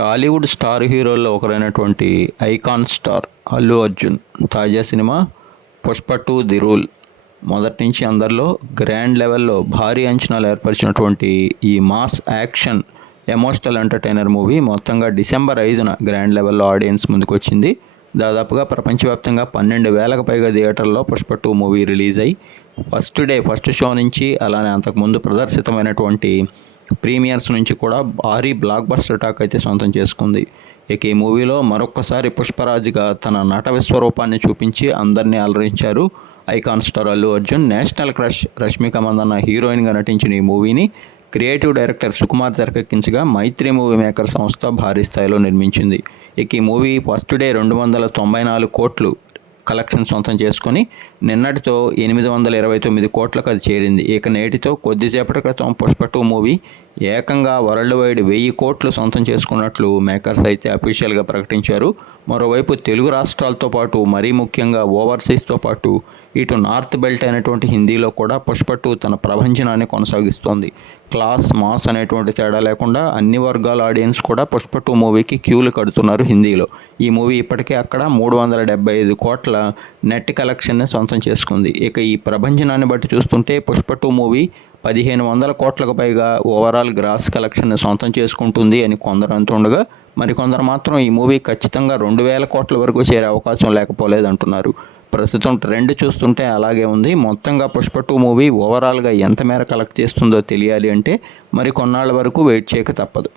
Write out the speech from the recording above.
Tollywood star హీరోల్లో ఒకరైనటువంటి icon star Allu Arjun తాజా సినిమా పుష్ప 2 ది రూల్ మొదటి నుంచి అందరిలో గ్రాండ్ లెవెల్లో భారీ అంచనాలు ఏర్పరిచినటువంటి ఈ mass action emotional entertainer movie మొత్తంగా డిసెంబర్ 5న గ్రాండ్ లెవెల్లో ఆడియన్స్ ముందుకు వచ్చింది. దాదాపుగా ప్రపంచవ్యాప్తంగా 12,000కు పైగా థియేటర్లో పుష్ప 2 మూవీ రిలీజ్ అయ్యి ఫస్ట్ షో నుంచి అలానే అంతకుముందు ప్రదర్శితమైనటువంటి ప్రీమియర్స్ నుంచి కూడా భారీ బ్లాక్ బస్టర్ టాక్ అయితే సొంతం చేసుకుంది. ఇక ఈ మూవీలో మరొక్కసారి పుష్పరాజుగా తన నట విశ్వరూపాన్ని చూపించి అందరినీ అలరించారు icon star Allu Arjun. National crush Rashmika Mandanna హీరోయిన్గా నటించిన ఈ మూవీని క్రియేటివ్ డైరెక్టర్ సుకుమార్ తెరకెక్కించగా మైత్రి మూవీ మేకర్ సంస్థ భారీ స్థాయిలో నిర్మించింది. ఇక ఈ మూవీ ఫస్ట్ డే 294 కోట్లు కలెక్షన్ సొంతం చేసుకొని నిన్నటితో 829 కోట్లకు అది చేరింది. ఇక నేటితో కొద్దిసేపటి క్రితం పుష్ప 2 మూవీ ఏకంగా వరల్డ్ వైడ్ 1000 కోట్లు సొంతం చేసుకున్నట్లు మేకర్స్ అయితే అఫీషియల్గా ప్రకటించారు. మరోవైపు తెలుగు రాష్ట్రాలతో పాటు మరీ ముఖ్యంగా ఓవర్సీస్తో పాటు ఇటు నార్త్ బెల్ట్ అయినటువంటి హిందీలో కూడా పుష్ప 2 తన ప్రభంజనాన్ని కొనసాగిస్తోంది. క్లాస్ మాస్ అనేటువంటి తేడా లేకుండా అన్ని వర్గాల ఆడియన్స్ కూడా పుష్ప 2 మూవీకి క్యూలు కడుతున్నారు హిందీలో. ఈ మూవీ ఇప్పటికే అక్కడ 375 కోట్ల నెట్ కలెక్షన్ని సొంతం చేసుకుంది. ఇక ఈ ప్రభంజనాన్ని బట్టి చూస్తుంటే పుష్ప 2 మూవీ 1500 కోట్లకు పైగా ఓవరాల్ గ్రాస్ కలెక్షన్ని సొంతం చేసుకుంటుంది అని కొందరు అంటుండగా మరికొందరు మాత్రం ఈ మూవీ ఖచ్చితంగా 2000 కోట్ల వరకు చేరే అవకాశం లేకపోలేదంటున్నారు. ప్రస్తుతం ట్రెండ్ చూస్తుంటే అలాగే ఉంది. మొత్తంగా పుష్ప 2 మూవీ ఓవరాల్గా ఎంత మేర కలెక్ట్ చేస్తుందో తెలియాలి అంటే మరి కొన్నాళ్ళ వరకు వెయిట్ చేయక తప్పదు.